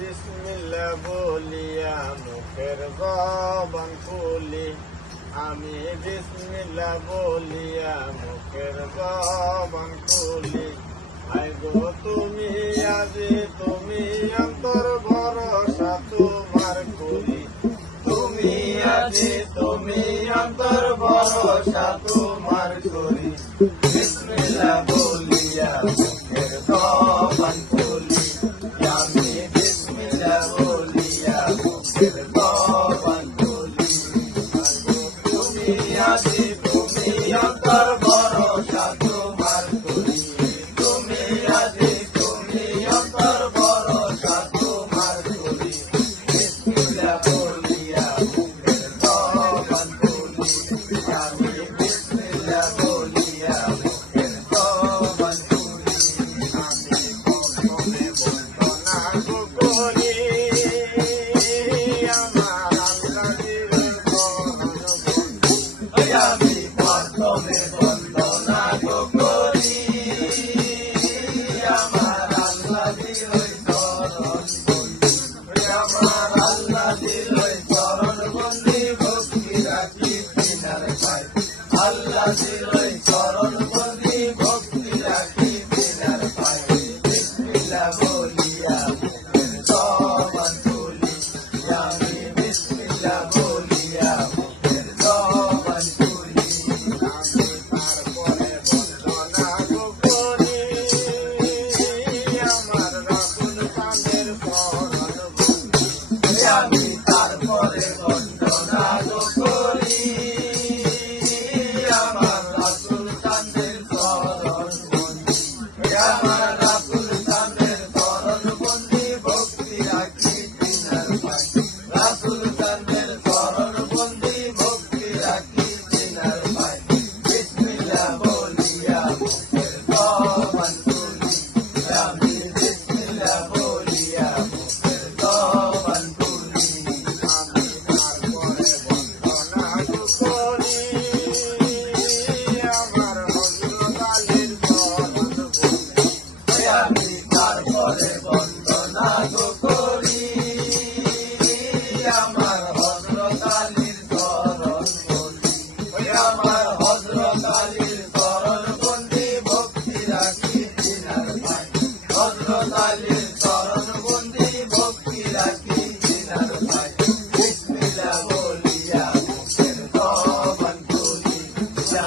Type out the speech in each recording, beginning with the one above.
বিসমিল্লাহ বলিয়া মুখের জবান খুলি, আমি বিসমিল্লাহ বলিয়া মুখের জবান খুলি। আয় গো তুমি আজি তুমি অন্তর ভরসা তোমার করি, তুমি আজি তুমি অন্তর ভরসা তোমার করি। বিসমিল্লাহ বলিয়া মুখের জবান খুলি, আমি বিসমিল্লাহ বলিয়া মুখের জবান খুলি। তুমি আজি তুমি অন্তর ভরসা তোমার করি, তুমি আজি তুমি অন্তর ভরসা তোমার করি। বিসমিল্লাহ বলিয়া মুখের জবান খুলি, আমি বিসমিল্লাহ বলিয়া মুখের জবান খুলি। আমি প্রথমে বন্দনা গো করি, আমার আল্লাহ দিলই চরণ বন্দি, আমার আল্লাহ দিলই চরণ বন্দি, ভক্তি রাখি তিনার পাই, আল্লাহ দিলই চরণ বন্দি, ভক্তি রাখি তিনার পাই। বিসমিল্লাহ বলিয়া মুখের জবান খুলি, আমি বিসমিল্লাহ বলিয়া মুখের জবান খুলি। আমি তারপরে বন্দনা গো করি, আমার রাসূল চাঁদের চরণ বন্দি, আমার রাসূল চাঁদের চরণ বন্দি, ভক্তি রাখি তিনার পাই, রাসূল চাঁদের চরণ বন্দি, ভক্তি রাখি তিনার পাই। বিসমিল্লাহ বলিয়া মুখের জবান খুলি, আমি বিসমিল্লাহ বলিয়া মুখের জবান খুলি। আমি তারপরে বন্দনা গো করি, আমার হযরত আলীর চরণ বন্দি, আমার হযরত আলীর চরণ বন্দি, ভক্তি রাখি তিনার পাই, হযরত আলীর চরণ বন্দি, ভক্তি রাখি তিনার পাই। বিসমিল্লাহ বলিয়া মুখের জবান খুলি,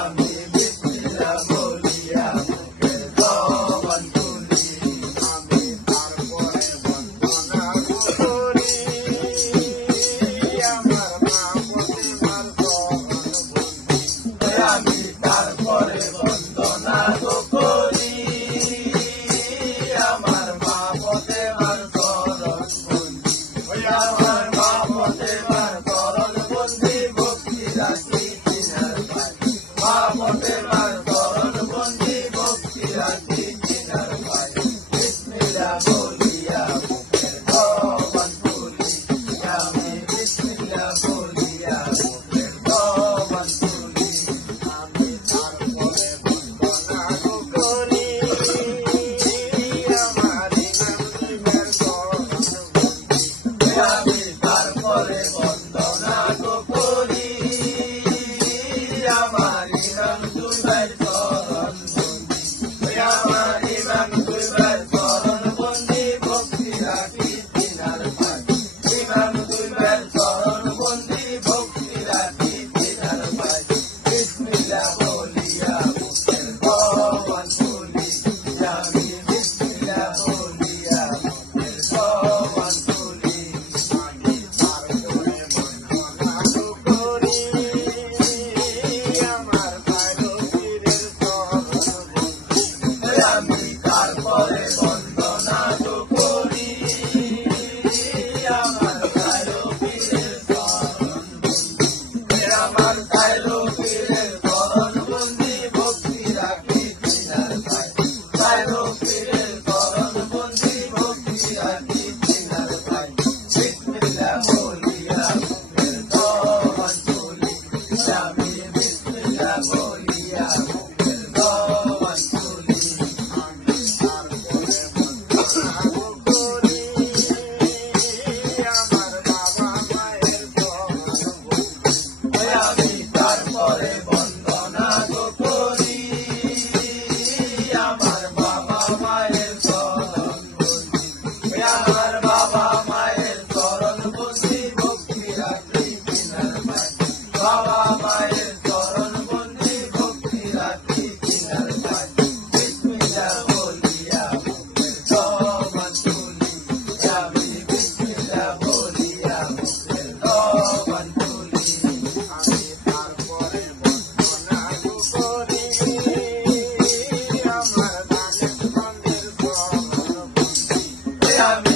আমি বিসমিল্লাহ বলিয়া মুখের জবান খুলি। আমি আমি